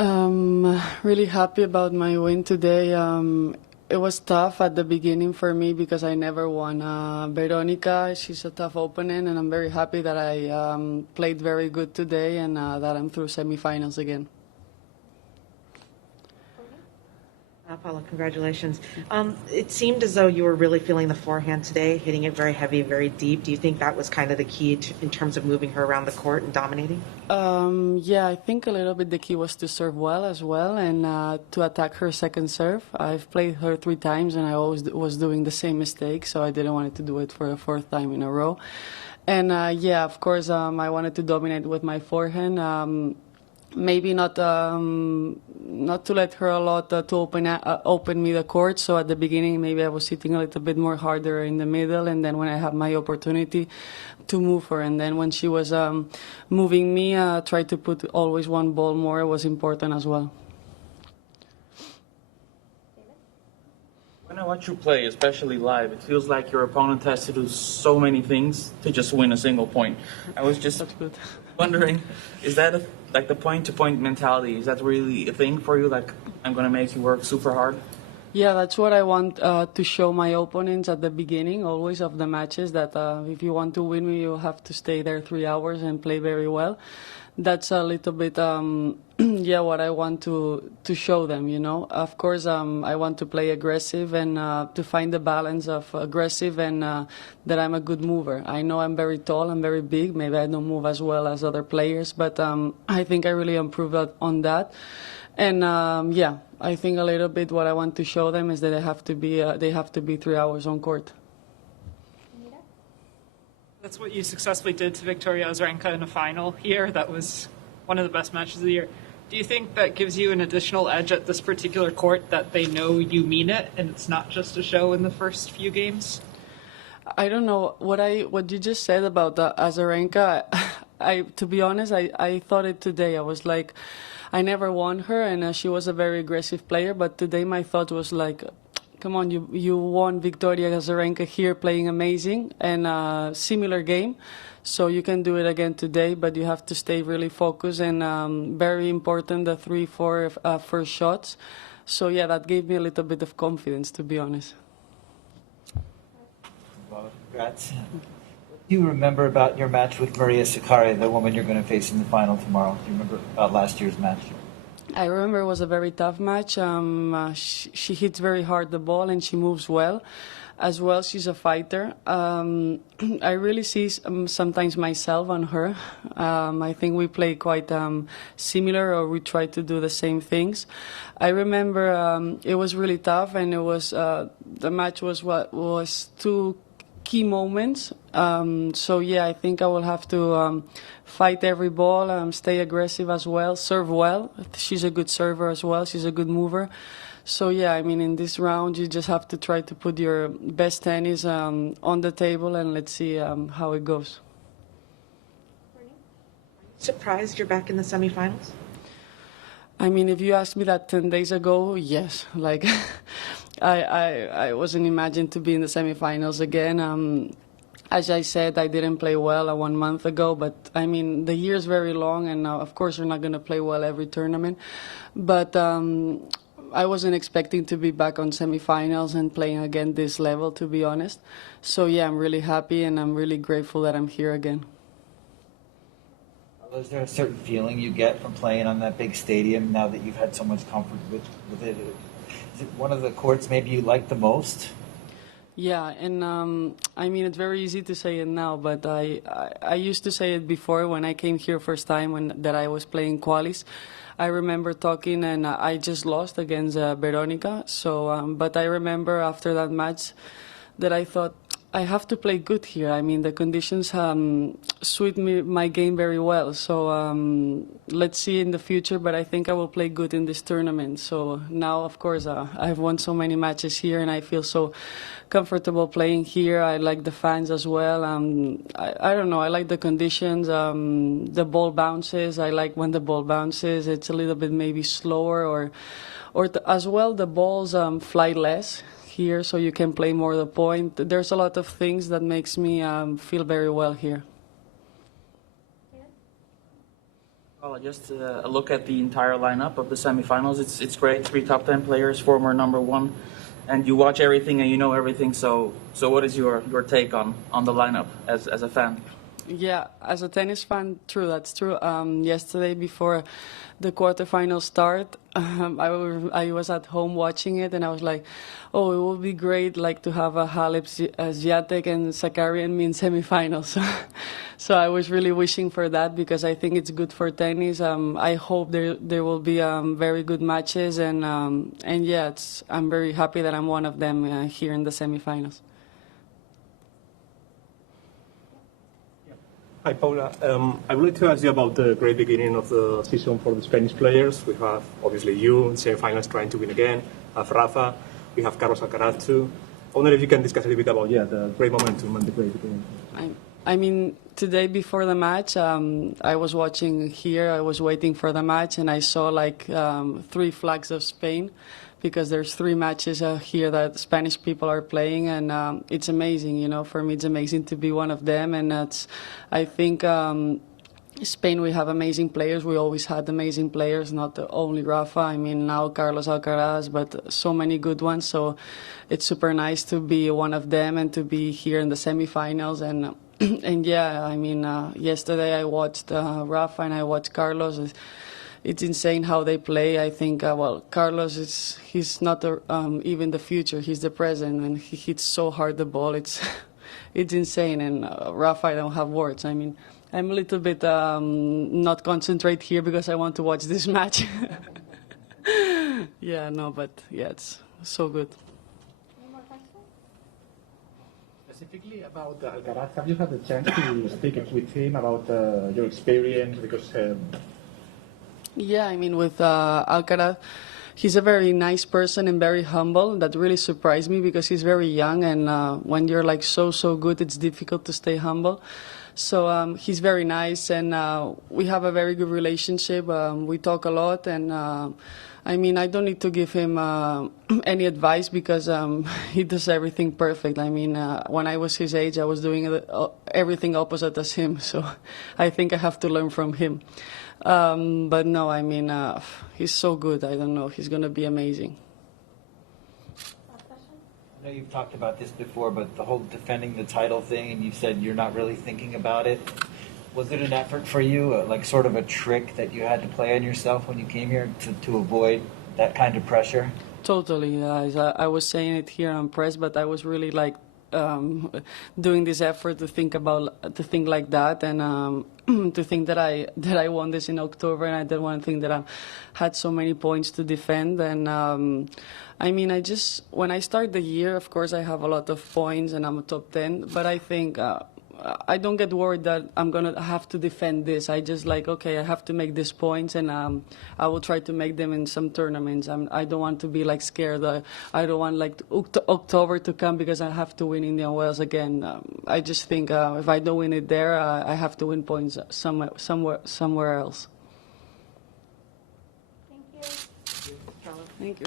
Really happy about my win today. It was tough at the beginning for me because I never won. Veronika, she's a tough opponent, and I'm very happy that I played very good today and that I'm through semifinals again. Paula, congratulations. It seemed as though you were really feeling the forehand today, hitting it very heavy, very deep. Do you think that was kind of the key in terms of moving her around the court and dominating? Yeah, I think a little bit the key was to serve well as well and to attack her second serve. I've played her 3 times and I always was doing the same mistake, so I didn't want to do it for a 4th time in a row. And yeah, of course, I wanted to dominate with my forehand. Maybe not to let her a lot to open me the court. So at the beginning, maybe I was sitting a little bit more harder in the middle, and then when I had my opportunity to move her, and then when she was moving me, try to put always one ball more was important as well. When I watch you play, especially live, it feels like your opponent has to do so many things to just win a single point. I was just wondering, is that like the point-to-point mentality, is that really a thing for you? Like, I'm going to make you work super hard? Yeah, that's what I want to show my opponents at the beginning, always of the matches, that if you want to win me, you have to stay there 3 hours and play very well. That's a little bit, yeah, what I want to show them, you know. Of course, I want to play aggressive and to find the balance of aggressive and that I'm a good mover. I know I'm very tall, I'm very big. Maybe I don't move as well as other players, but I think I really improved on that. And yeah, I think a little bit what I want to show them is that they have to be 3 hours on court. That's what you successfully did to Victoria Azarenka in a final here. That was one of the best matches of the year. Do you think that gives you an additional edge at this particular court, that they know you mean it and it's not just a show in the first few games? I don't know what you just said about Azarenka. To be honest, I thought it today. I was like, I never won her, and she was a very aggressive player. But today, my thought was like, come on, you won Victoria Azarenka here playing amazing and similar game. So you can do it again today, but you have to stay really focused and very important, the 3-4 first shots. So yeah, that gave me a little bit of confidence, to be honest. Well, congrats. What do you remember about your match with Maria Sharapova, the woman you're going to face in the final tomorrow? Do you remember about last year's match? I remember it was a very tough match. She hits very hard the ball and she moves well. As well, she's a fighter. I really see sometimes myself on her. I think we play quite similar, or we try to do the same things. I remember it was really tough, and it was the match was 2 key moments. So yeah, I think I will have to fight every ball, stay aggressive as well, serve well. She's a good server as well. She's a good mover. So yeah, I mean, in this round, you just have to try to put your best tennis on the table, and let's see how it goes. Are you surprised you're back in the semifinals? I mean, if you asked me that 10 days ago, yes. Like, I wasn't imagined to be in the semifinals again. As I said, I didn't play well 1 month ago, but I mean, the year is very long, and of course, you're not going to play well every tournament. But I wasn't expecting to be back on semifinals and playing again this level, to be honest. So yeah, I'm really happy, and I'm really grateful that I'm here again. Is there a certain feeling you get from playing on that big stadium now that you've had so much comfort with it? Is it one of the courts maybe you like the most? Yeah, and I mean, it's very easy to say it now, but I used to say it before when I came here first time that I was playing qualis. I remember talking, and I just lost against Veronika. So, but I remember after that match that I thought, I have to play good here. I mean, the conditions suit my game very well. So let's see in the future, but I think I will play good in this tournament. So now, of course, I've won so many matches here, and I feel so comfortable playing here. I like the fans as well. I don't know, I like the conditions. The ball bounces. I like when the ball bounces. It's a little bit maybe slower, as well the balls fly less here, so you can play more the point. There's a lot of things that makes me feel very well here. Paula, just a look at the entire lineup of the semifinals. It's great. 3 top 10 players, former number one, and you watch everything and you know everything. So what is your take on the lineup as a fan? Yeah, as a tennis fan, true, that's true. Yesterday, before the quarterfinal start, I was at home watching it, and I was like, oh, it would be great like to have a Halep, Swiatek, and Zakarian in semifinals. So I was really wishing for that because I think it's good for tennis. I hope there will be very good matches, and yeah, I'm very happy that I'm one of them here in the semifinals. Hi, Paula. I would like to ask you about the great beginning of the season for the Spanish players. We have, obviously, you in semi-finals trying to win again. We have Rafa. We have Carlos Alcaraz, too. I wonder if you can discuss a little bit about, the great momentum and the great beginning. I mean, today before the match, I was watching here. I was waiting for the match, and I saw like 3 flags of Spain, because there's 3 matches here that Spanish people are playing, and it's amazing. You know, for me, it's amazing to be one of them, and I think. Spain, we have amazing players. We always had amazing players, not only Rafa. I mean, now Carlos Alcaraz, but so many good ones. So it's super nice to be one of them and to be here in the semifinals. And and yeah, I mean, yesterday I watched Rafa and I watched Carlos. It's insane how they play. I think, well, Carlos he's not even the future. He's the present, and he hits so hard the ball. It's insane. And Rafa, I don't have words. I mean, I'm a little bit not concentrate here because I want to watch this match. Yeah, no, but yeah, it's so good. Any more questions? Specifically about Alcaraz, have you had the chance to speak with him about your experience? Because Yeah, I mean, with Alcaraz, he's a very nice person and very humble. That really surprised me because he's very young, and when you're like so good, it's difficult to stay humble. So he's very nice, and we have a very good relationship. We talk a lot, and I mean, I don't need to give him any advice because he does everything perfect. I mean, when I was his age, I was doing everything opposite as him. So I think I have to learn from him. But no, I mean, he's so good. I don't know. He's going to be amazing. I know you've talked about this before, but the whole defending the title thing, and you said you're not really thinking about it. Was it an effort for you, like sort of a trick that you had to play on yourself when you came here to avoid that kind of pressure? Totally. I was saying it here on press, but I was really like doing this effort to think like that, and to think that I won this in October, and I didn't want to think that I had so many points to defend. And I mean, when I start the year, of course, I have a lot of points and I'm a top 10, but I think I don't get worried that I'm going to have to defend this. I just like, okay, I have to make these points, and I will try to make them in some tournaments. I don't want to be like scared. I don't want like October to come because I have to win Indian Wells again. I just think if I don't win it there, I have to win points somewhere else. Thank you. Thank you.